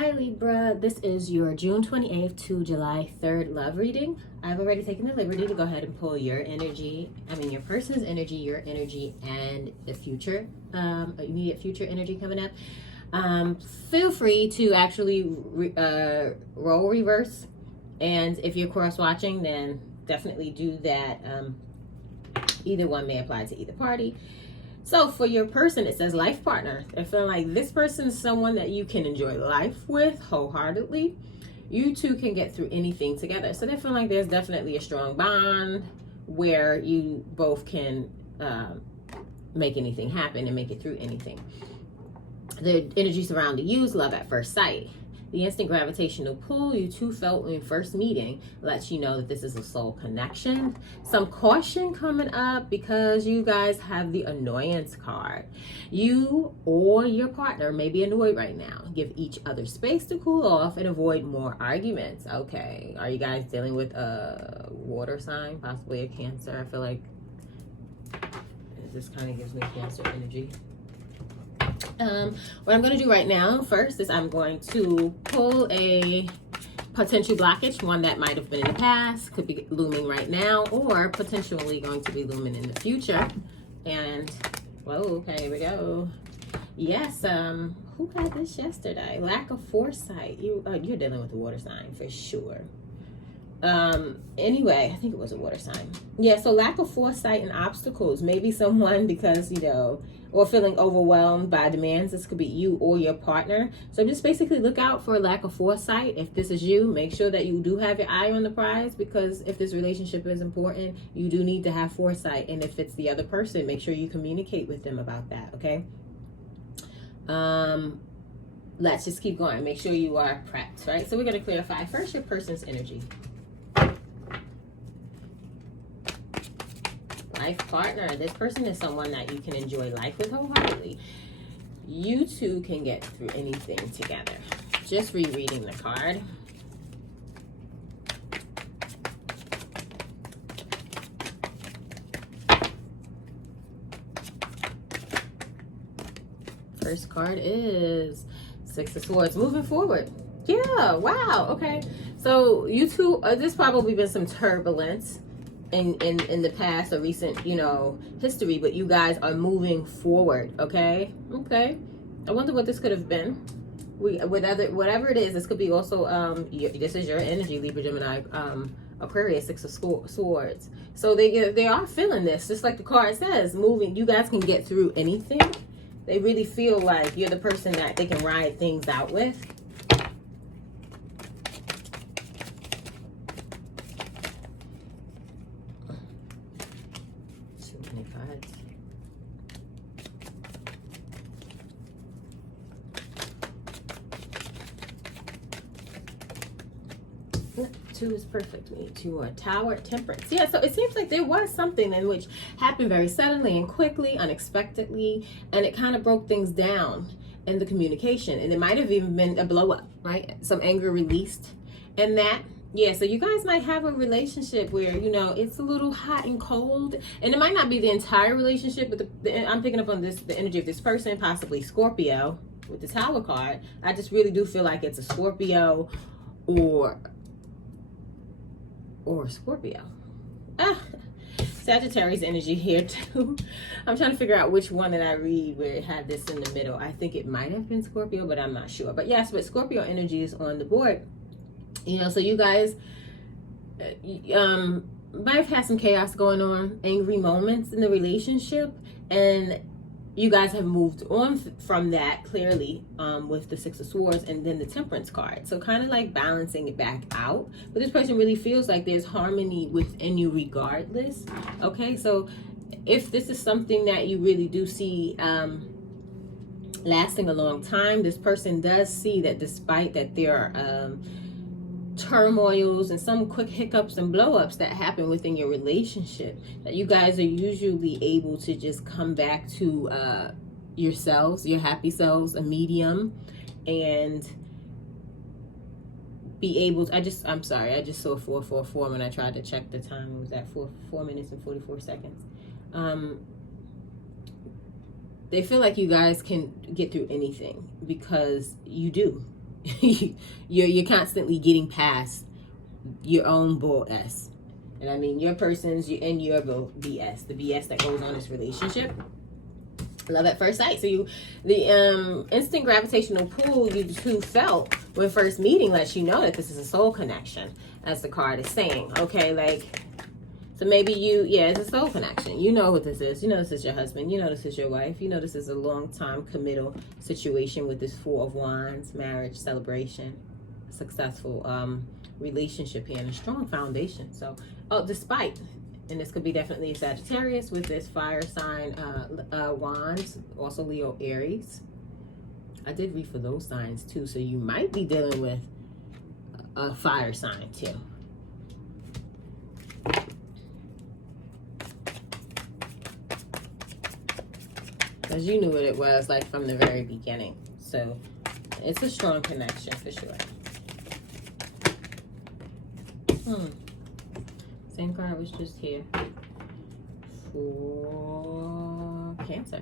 Hi Libra, this is your June 28th to July 3rd love reading. I've already taken the liberty to go ahead and pull your energy, your person's energy, your energy, and the future, immediate future energy coming up. Feel free to actually roll reverse, and if you're cross watching, then definitely do that. Either one may apply to either party. So for your person, it says life partner. They're feeling like this person is someone that you can enjoy life with wholeheartedly. You two can get through anything together. So they feel like there's definitely a strong bond where you both can make anything happen and make it through anything. The energy surrounding you is love at first sight. The instant gravitational pull you two felt in first meeting lets you know that this is a soul connection. Some caution coming up because you guys have the annoyance card. You or your partner may be annoyed right now. Give each other space to cool off and avoid more arguments. Okay, are you guys dealing with a water sign, possibly a Cancer? I feel like this kind of gives me Cancer energy. What I'm going to do right now first is I'm going to pull a potential blockage, one that might have been in the past, could be looming right now, or potentially going to be looming in the future. And, whoa, okay, here we go. Yes, who got this yesterday? Lack of foresight. You're dealing with a water sign for sure. Anyway, I think it was a water sign. Yeah, so lack of foresight and obstacles. Maybe someone, because, or feeling overwhelmed by demands. This could be you or your partner. So just basically look out for a lack of foresight. If this is you, make sure that you do have your eye on the prize, because if this relationship is important, you do need to have foresight. And if it's the other person, make sure you communicate with them about that, okay? Let's just keep going. Make sure you are prepped, right? So we're going to clarify first your person's energy. Life partner. This person is someone that you can enjoy life with wholeheartedly. You two can get through anything together. Just rereading the card. First card is Six of Swords. Moving forward. Yeah, wow, okay. So you two, there's probably been some turbulence in the past or recent, history, but you guys are moving forward, okay? I wonder what this could have been. Whatever it is, this could be also, this is your energy, Libra, Gemini, Aquarius, Six of Swords. So they are feeling this, just like the card says, moving. You guys can get through anything. They really feel like you're the person that they can ride things out with. Two is perfect. We need two more. Tower, Temperance. Yeah, so it seems like there was something in which happened very suddenly and quickly, unexpectedly, and it kind of broke things down in the communication. And it might have even been a blow up, right? Some anger released. And that, yeah, so you guys might have a relationship where, it's a little hot and cold. And it might not be the entire relationship, but I'm picking up on the energy of this person, possibly Scorpio with the Tower card. I just really do feel like it's a Scorpio or Scorpio. Sagittarius energy here too. I'm trying to figure out which one that I read where it had this in the middle. I think it might have been Scorpio, but I'm not sure. But yes, but Scorpio energy is on the board. So you guys might have had some chaos going on, angry moments in the relationship, and you guys have moved on from that clearly with the Six of Swords and then the Temperance card. So kind of like balancing it back out. But this person really feels like there's harmony within you regardless. Okay, so if this is something that you really do see lasting a long time, this person does see that despite that there are turmoils and some quick hiccups and blow-ups that happen within your relationship, that you guys are usually able to just come back to yourselves, your happy selves, a medium, and be able to, I'm sorry, I just saw 444 when I tried to check the time. It was at 4 minutes and 44 seconds. They feel like you guys can get through anything because you do. you're constantly getting past your own bull s, and I mean your person's and your BS, the BS that goes on in this relationship. Love at first sight. So the instant gravitational pull you two felt when first meeting lets you know that this is a soul connection, as the card is saying. Okay, like, so maybe it's a soul connection. You know what this is. You know this is your husband. You know this is your wife. You know this is a long time committal situation with this Four of Wands, marriage, celebration, successful relationship here, and a strong foundation. So, despite, and this could be definitely a Sagittarius with this fire sign, Wands, also Leo, Aries. I did read for those signs too, so you might be dealing with a fire sign too. Because you knew what it was like from the very beginning. So it's a strong connection for sure. Same card was just here for Cancer.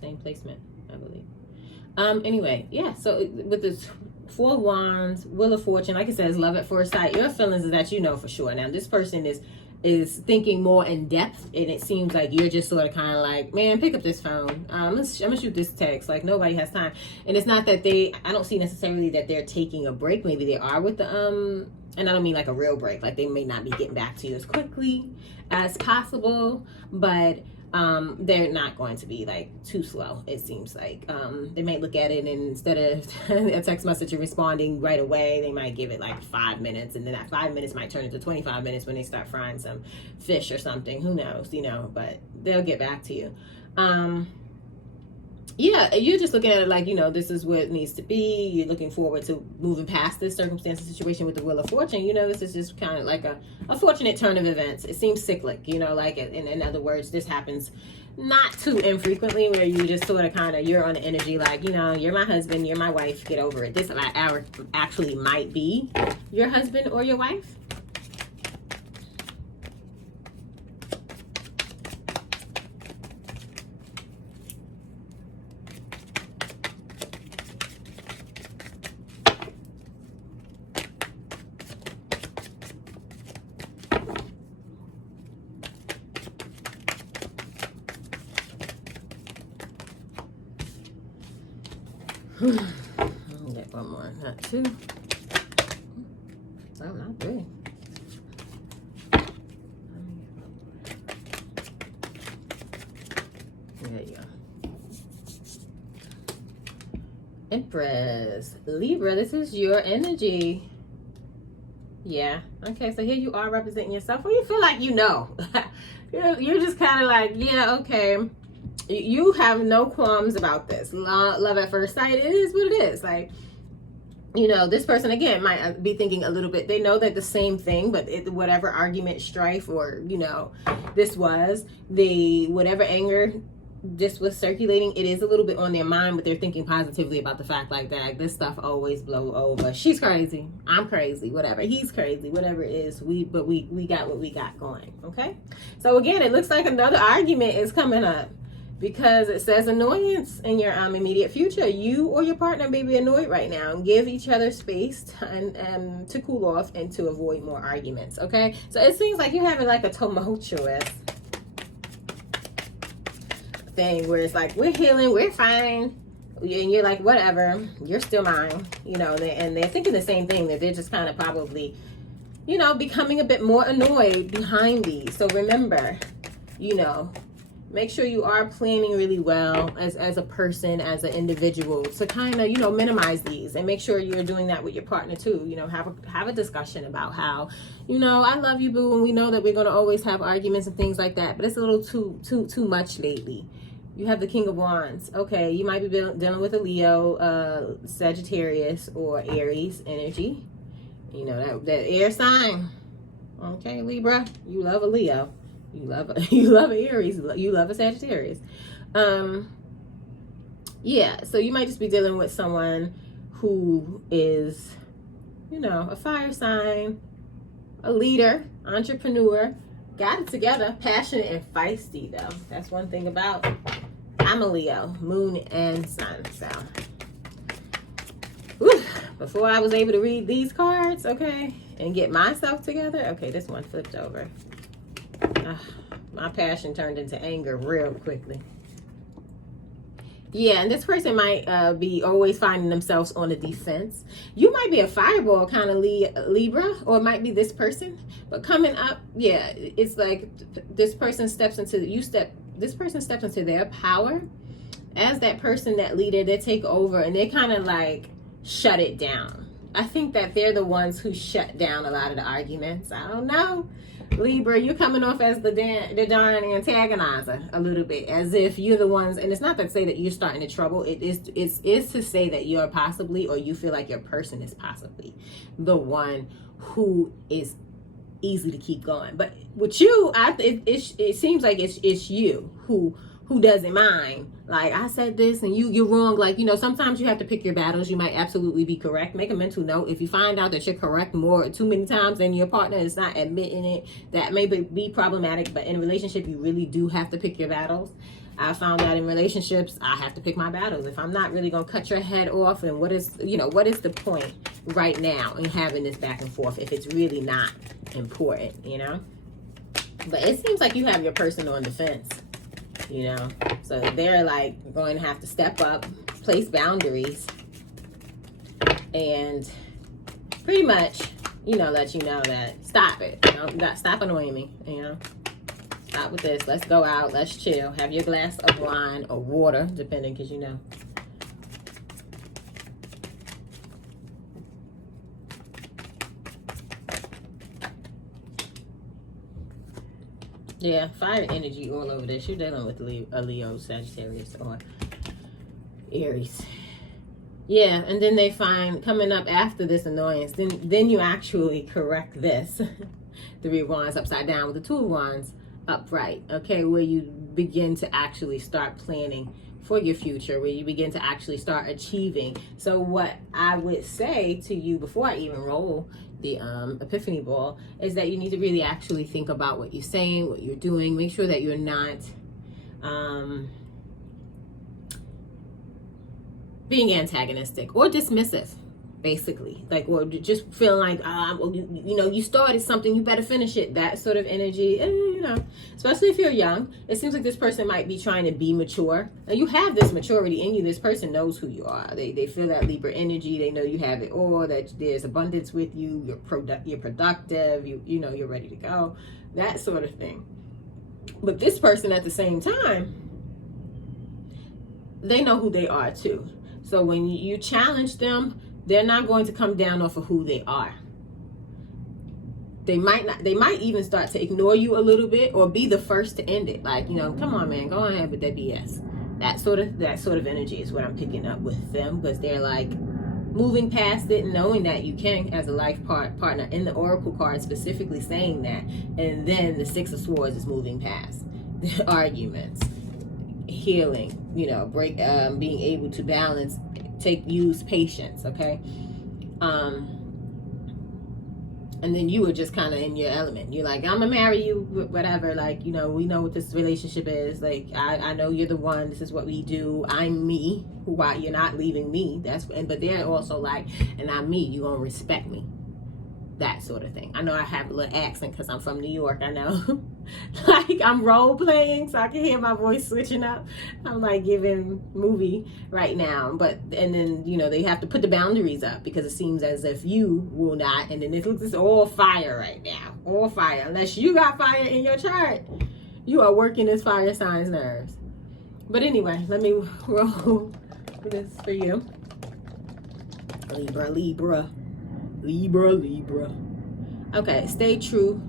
Same placement, I believe. Anyway, yeah, so with this Four of Wands, Wheel of Fortune, like I said, it's love at first sight. Your feelings is that you know for sure. Now, this person is thinking more in depth, and it seems like you're just sort of kind of like, man, pick up this phone. I'm gonna shoot this text. Like, nobody has time. And it's not that I don't see necessarily that they're taking a break. Maybe they are with the and I don't mean like a real break. Like, they may not be getting back to you as quickly as possible, but they're not going to be like too slow. It seems like they might look at it, and instead of a text message responding right away, they might give it like 5 minutes, and then that 5 minutes might turn into 25 minutes when they start frying some fish or something. Who knows, but they'll get back to you. Yeah, you're just looking at it like, this is what it needs to be. You're looking forward to moving past this circumstance and situation with the Wheel of Fortune. This is just kind of like a fortunate turn of events. It seems cyclic, like, in other words, this happens not too infrequently, where you just sort of kind of, you're on the energy like, you're my husband, you're my wife, get over it. This actually might be your husband or your wife. I'll get one more. Not two. Oh, not three. There you go. Empress. Libra, this is your energy. Yeah. Okay, so here you are representing yourself. Well, you feel like you're just kind of like, yeah, okay. You have no qualms about this. Love at first sight. It is what it is. Like, this person, again, might be thinking a little bit. They know that the same thing, but whatever argument, strife, or, this was, whatever anger this was circulating, it is a little bit on their mind, but they're thinking positively about the fact like that. This stuff always blow over. She's crazy. I'm crazy. Whatever. He's crazy. Whatever it is. We got what we got going. Okay. So again, it looks like another argument is coming up, because it says annoyance in your immediate future. You or your partner may be annoyed right now, and give each other space to cool off and to avoid more arguments. Okay. So it seems like you're having like a tumultuous thing where it's like, we're healing, we're fine, and you're like, whatever, you're still mine, and they're thinking the same thing, that they're just kind of probably, becoming a bit more annoyed behind these. So remember, make sure you are planning really well as a person, as an individual, to kind of, minimize these, and make sure you're doing that with your partner too. Have a discussion about how, I love you, boo, and we know that we're going to always have arguments and things like that, but it's a little too much lately. You have the King of Wands. Okay, you might be dealing with a Leo, Sagittarius, or Aries energy. That air sign. Okay, Libra, you love a Leo. You love an Aries. You love a Sagittarius. Yeah, so you might just be dealing with someone who is, a fire sign, a leader, entrepreneur, got it together, passionate and feisty though. That's one thing about, I'm a Leo, moon and sun. So, whew, before I was able to read these cards, okay, and get myself together. Okay, this one flipped over. My passion turned into anger real quickly. Yeah, and this person might be always finding themselves on the defense. You might be a fireball kind of Libra, or it might be this person. But coming up, yeah, it's like this person steps into this person steps into their power as that person, that leader. They take over and they kind of like shut it down. I think that they're the ones who shut down a lot of the arguments. I don't know. Libra, you're coming off as the darn antagonizer a little bit, as if you're the ones, and it's not to say that you're starting the trouble. It is to say that you're possibly, or you feel like your person is possibly the one who is easy to keep going. But with you, it seems like it's you who doesn't mind. Like, I said this and you're wrong. Like, you know, sometimes you have to pick your battles. You might absolutely be correct. Make a mental note. If you find out that you're correct too many times and your partner is not admitting it, that may be problematic. But in a relationship, you really do have to pick your battles. I found that in relationships, I have to pick my battles. If I'm not really going to cut your head off, and what is the point right now in having this back and forth if it's really not important, you know? But it seems like you have your person on defense. You know, so they're like going to have to step up, place boundaries, and pretty much, you know, let you know that stop it. You know, stop annoying me. You know, stop with this. Let's go out. Let's chill. Have your glass of wine or water, depending, because you know. Yeah, fire energy all over this. You're dealing with a Leo, Sagittarius, or Aries. Yeah, and then they find coming up after this annoyance, then you actually correct this. 3 of Wands upside down with the 2 of Wands upright. Okay, where you begin to actually start planning for your future, where you begin to actually start achieving. So what I would say to you before I even roll the epiphany ball is that you need to really actually think about what you're saying, what you're doing. Make sure that you're not being antagonistic or dismissive, basically, like, or just feeling like well, you know, you started something, you better finish it, that sort of energy. You know, especially if you're young, it seems like this person might be trying to be mature. Now, you have this maturity in you. This person knows who you are. They feel that Libra energy. They know you have it all, that there's abundance with you. You're productive. You know, you're ready to go, that sort of thing. But this person at the same time, they know who they are too. So when you challenge them, they're not going to come down off of who they are. They might even start to ignore you a little bit, or be the first to end it. Like, you know, come on, man, go ahead with that BS. That sort of energy is what I'm picking up with them, because they're like moving past it, knowing that you can as a life partner, in the Oracle card specifically saying that. And then the 6 of Swords is moving past the arguments, healing, you know, being able to balance, use patience, okay? And then you were just kind of in your element. You're like, I'm gonna marry you, whatever. Like, you know, we know what this relationship is. Like, I know you're the one. This is what we do. I'm me. Why you're not leaving me? But they're also like, and I'm me. You gonna respect me? That sort of thing. I know I have a little accent because I'm from New York. I know. Like, I'm role playing, so I can hear my voice switching up. I'm like giving movie right now. And then, you know, they have to put the boundaries up, because it seems as if you will not. And then it looks, it's all fire right now. All fire. Unless you got fire in your chart, you are working this fire sign's nerves. But anyway, let me roll this for you. Libra. Okay, stay true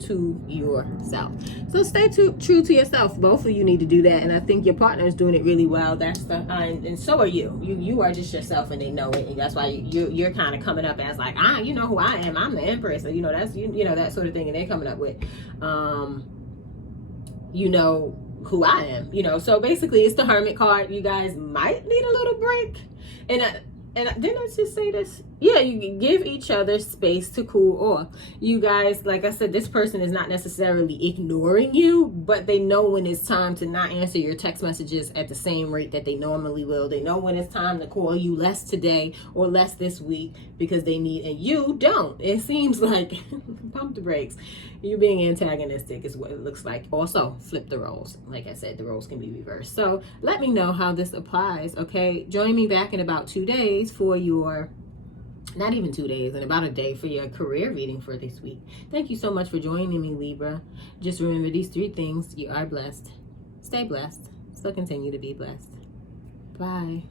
to yourself. So stay true to yourself. Both of you need to do that, and I think your partner is doing it really well. That's the and so are you. You are just yourself, and they know it. And that's why you're kind of coming up as like, you know who I am. I'm the Empress. So, you know, that's you know, that sort of thing. And they're coming up with, you know who I am. You know, so basically, it's the Hermit card. You guys might need a little break, and didn't I just say this? yeah, you give each other space to cool off. You guys, like I said, this person is not necessarily ignoring you, but they know when it's time to not answer your text messages at the same rate that they normally will. They know when it's time to call you less today or less this week because they need, and you don't. It seems like, pump the brakes. You being antagonistic is what it looks like. Also, flip the roles. Like I said, the roles can be reversed. So let me know how this applies, okay? Join me back in about 2 days for your, not even 2 days, in about a day for your career reading for this week. Thank you so much for joining me, Libra. Just remember these 3 things. You are blessed. Stay blessed. Still continue to be blessed. Bye.